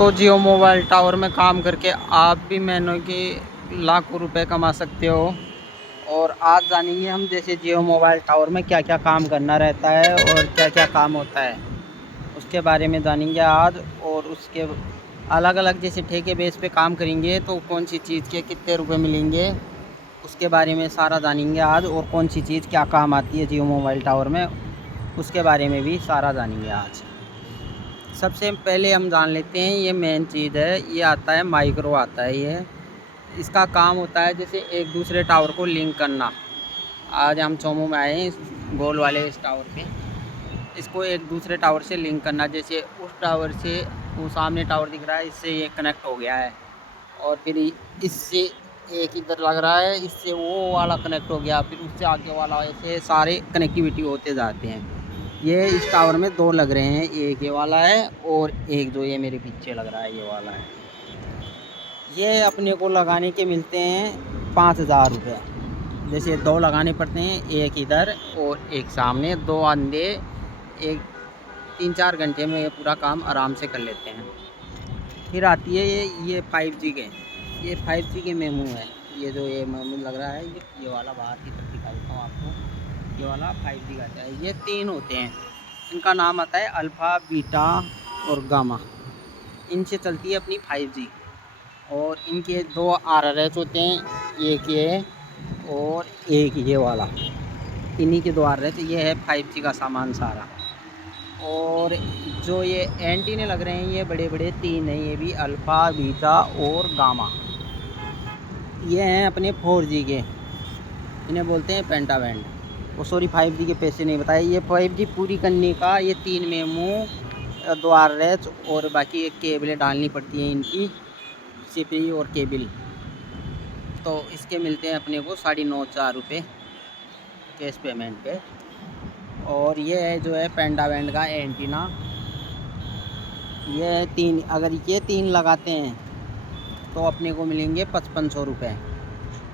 दोस्तों, जियो mobile tower में काम करके आप भी महीनों के लाखों रुपए कमा सकते हो। और आज जानेंगे हम जैसे जियो मोबाइल टावर में क्या क्या काम करना रहता है और क्या क्या काम होता है, उसके बारे में जानेंगे आज। और उसके अलग अलग जैसे ठेके बेस पे काम करेंगे तो कौन सी चीज़ के कितने रुपए मिलेंगे, उसके बारे में सारा जानेंगे आज। और कौन सी चीज़ क्या काम आती है जियो मोबाइल टावर में, उसके बारे में भी सारा जानेंगे आज। सबसे पहले हम जान लेते हैं, ये मेन चीज़ है, ये आता है माइक्रो आता है। ये इसका काम होता है जैसे एक दूसरे टावर को लिंक करना। आज हम चोमू में आए हैं इस गोल वाले इस टावर पे, इसको एक दूसरे टावर से लिंक करना। जैसे उस टावर से वो सामने टावर दिख रहा है, इससे ये कनेक्ट हो गया है, और फिर इससे एक इधर लग रहा है, इससे वो वाला कनेक्ट हो गया, फिर उससे आगे वाला, ऐसे सारे कनेक्टिविटी होते जाते हैं। ये इस टावर में दो लग रहे हैं, एक ये वाला है और एक जो ये मेरे पीछे लग रहा है ये वाला है। ये अपने को लगाने के मिलते हैं 5,000 रुपये। जैसे दो लगाने पड़ते हैं, एक इधर और एक सामने, दो अंधे। एक 3-4 घंटे में ये पूरा काम आराम से कर लेते हैं। फिर आती है ये 5G के, ये 5G के मेमू है। ये जो ये मेमू लग रहा है, ये वाला बाहर की तरफ दिखा देता हूँ आपको। ये वाला 5G का आता है। ये 3 होते हैं, इनका नाम आता है अल्फ़ा, बीटा और गामा। इनसे चलती है अपनी 5G। और इनके 2 RRS होते हैं, एक ये और एक ये वाला। इन्हीं के 2 RRS। ये है 5G का सामान सारा। और जो ये एंटीने लग रहे हैं, ये बड़े बड़े 3 हैं, ये भी अल्फ़ा, बीटा और गामा। ये हैं अपने 4G के, इन्हें बोलते हैं पेंटाबैंड। और सॉरी, 5G के पैसे नहीं बताए। ये 5G पूरी करने का ये 3 मेमू, 2 RRS और बाकी एक केबलें डालनी पड़ती हैं इनकी, CPU और केबल। तो इसके मिलते हैं अपने को 9.5-4 रुपये कैश पेमेंट पे। और ये है जो है पेंटाबैंड का एंटीना। ये 3, अगर ये 3 लगाते हैं तो अपने को मिलेंगे 5500 रुपये।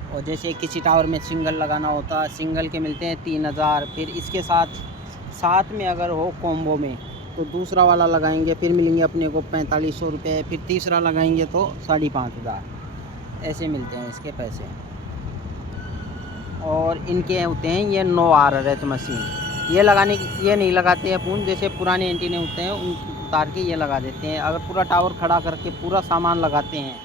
और जैसे किसी टावर में सिंगल लगाना होता है, सिंगल के मिलते हैं 3000। फिर इसके साथ में अगर हो कॉम्बो में तो दूसरा वाला लगाएंगे, फिर मिलेंगे अपने को 4500 रुपये। फिर तीसरा लगाएंगे तो 5,500, ऐसे मिलते हैं इसके पैसे। और इनके होते हैं ये 9 RRS मशीन। ये लगाने की, ये नहीं लगाते अपन, जैसे पुराने एंटीने होते हैं उन उतार के ये लगा देते हैं। अगर पूरा टावर खड़ा करके पूरा सामान लगाते हैं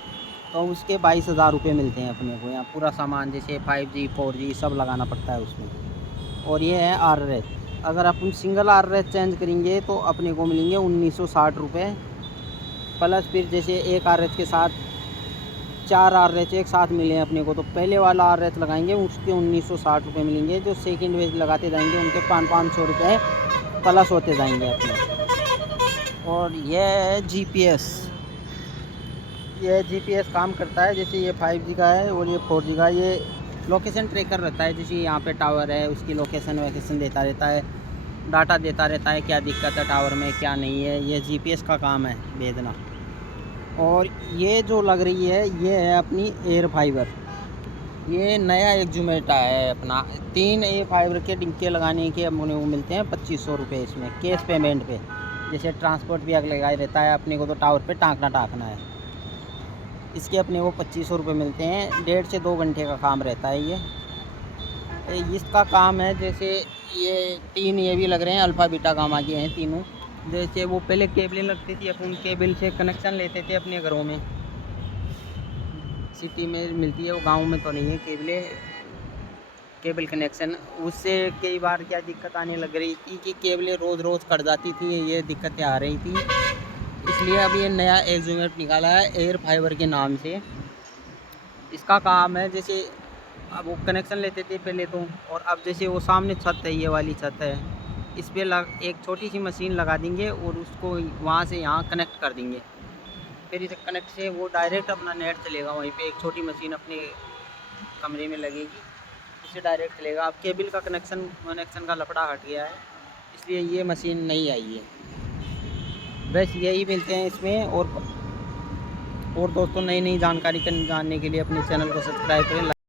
तो उसके 22,000 रुपये मिलते हैं अपने को। यहाँ पूरा सामान जैसे 5G 4G सब लगाना पड़ता है उसमें। और ये है RRS। अगर अपन सिंगल RRS चेंज करेंगे तो अपने को मिलेंगे 1960 रुपये। प्लस फिर जैसे एक RRS के साथ 4 RRS एक साथ मिले हैं अपने को, तो पहले वाला RRS लगाएंगे उसके 1960 रुपये मिलेंगे। जो सेकंड वेज लगाते जाएंगे उनके 500 रुपये प्लस होते जाएंगे अपने। और ये है GPS। ये GPS काम करता है, जैसे ये 5G का है और ये 4G का। ये लोकेशन ट्रैकर रहता है, जैसे यहाँ पे टावर है उसकी लोकेशन वोकेशन देता रहता है, डाटा देता रहता है, क्या दिक्कत है टावर में क्या नहीं है। ये GPS का काम है भेजना। और ये जो लग रही है ये है अपनी एयर फाइबर। ये नया एक जुमेटा है अपना। 3 एयर फाइबर के डिंके लगाने के अपने को मिलते हैं 2500 रुपये इसमें कैश पेमेंट पे। जैसे ट्रांसपोर्ट भी अगले लगाए रहता है, अपने को तो टावर पे टाँकना है। इसके अपने को 2500 रुपये मिलते हैं। 1.5 से 2 घंटे का काम रहता है ये। इसका काम है जैसे ये 3 ये भी लग रहे हैं, अल्फ़ा बीटा गामा के हैं तीनों। जैसे वो पहले केबलें लगती थी, अपन केबल से कनेक्शन लेते थे अपने घरों में, सिटी में मिलती है, वो गांव में तो नहीं है केबल कनेक्शन। उससे कई बार क्या दिक्कत आने लग रही थी कि केबलें रोज़ कट जाती थी, ये दिक्कतें आ रही थी। इसलिए अब ये नया एक यूनिट निकाला है एयर फाइबर के नाम से। इसका काम है जैसे अब वो कनेक्शन लेते थे पहले तो, और अब जैसे वो सामने छत है, ये वाली छत है, इस पर एक छोटी सी मशीन लगा देंगे और उसको वहाँ से यहाँ कनेक्ट कर देंगे। फिर इस कनेक्ट से वो डायरेक्ट अपना नेट चलेगा, वहीं पे एक छोटी मशीन अपने कमरे में लगेगी, उससे डायरेक्ट चलेगा। अब केबल का कनेक्शन का लफड़ा हट गया है, इसलिए ये मशीन नहीं आई है। बस यही मिलते हैं इसमें। और दोस्तों, नई जानकारी जानने के लिए अपने चैनल को सब्सक्राइब करें।